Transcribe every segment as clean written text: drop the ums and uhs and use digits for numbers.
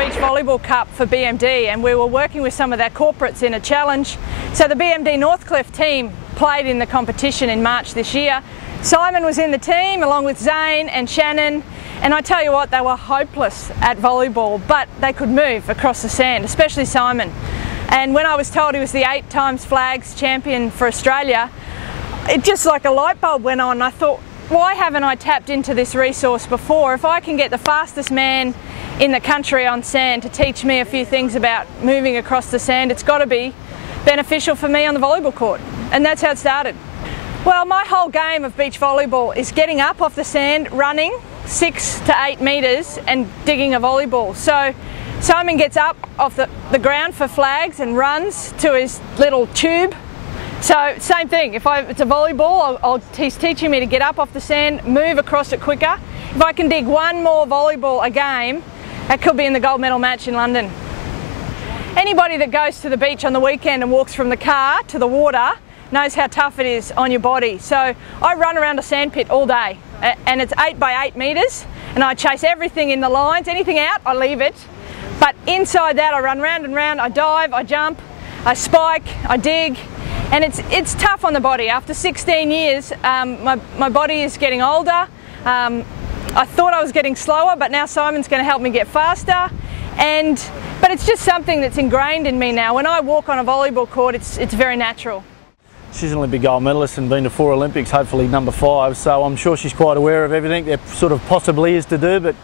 Beach Volleyball Cup for BMD, and we were working with some of their corporates in a challenge. So the BMD Northcliffe team played in the competition in March this year. Simon was in the team along with Zane and Shannon, and I tell you what, they were hopeless at volleyball, but they could move across the sand, especially Simon. And when I was told he was the 8 times flags champion for Australia, it just like a light bulb went on. I thought, why haven't I tapped into this resource before? If I can get the fastest man in the country on sand to teach me a few things about moving across the sand, it's got to be beneficial for me on the volleyball court. And that's how it started. Well, my whole game of beach volleyball is getting up off the sand, running 6 to 8 metres and digging a volleyball. So Simon gets up off the ground for flags and runs to his little tube. So same thing, if it's a volleyball, he's teaching me to get up off the sand, move across it quicker. If I can dig one more volleyball a game, that could be in the gold medal match in London. Anybody that goes to the beach on the weekend and walks from the car to the water knows how tough it is on your body. So I run around a sandpit all day, and it's 8 by 8 metres, and I chase everything in the lines. Anything out, I leave it. But inside that, I run round and round, I dive, I jump, I spike, I dig, and it's tough on the body. After 16 years, my body is getting older. I thought I was getting slower, but now Simon's going to help me get faster. But it's just something that's ingrained in me now. When I walk on a volleyball court, it's very natural. She's an Olympic gold medalist and been to 4 Olympics, hopefully number 5, so I'm sure she's quite aware of everything there sort of possibly is to do. But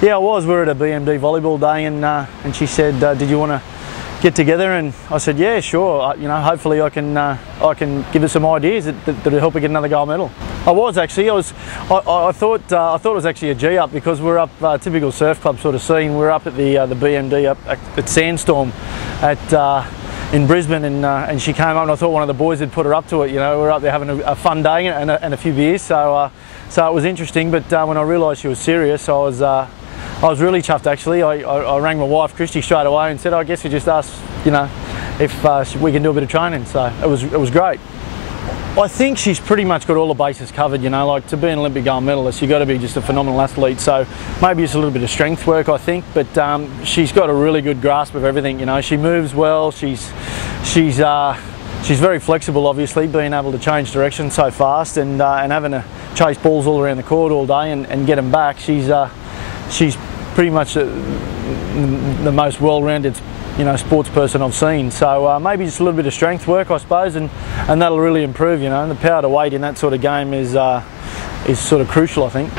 yeah, we were at a BMD volleyball day, and she said, did you want to get together? And I said, yeah, sure. You know, hopefully I can give her some ideas that'll help her get another gold medal. I thought it was actually a G up, because we're up typical surf club sort of scene. We're up at the BMD up at Sandstorm in Brisbane, and she came up, and I thought one of the boys had put her up to it. You know, we're up there having a fun day and a few beers, so it was interesting. But when I realised she was serious, I was really chuffed actually. I rang my wife Christy straight away and said, I guess we just asked, you know, if we can do a bit of training. So it was great. I think she's pretty much got all the bases covered, you know, like to be an Olympic gold medalist, you've got to be just a phenomenal athlete. So maybe it's a little bit of strength work, I think, but she's got a really good grasp of everything, you know. She moves well, she's very flexible, obviously, being able to change direction so fast and having to chase balls all around the court all day and get them back. She's pretty much the most well-rounded, you know, sports person I've seen. So maybe just a little bit of strength work, I suppose, and that'll really improve, you know. And the power to weight in that sort of game is sort of crucial, I think.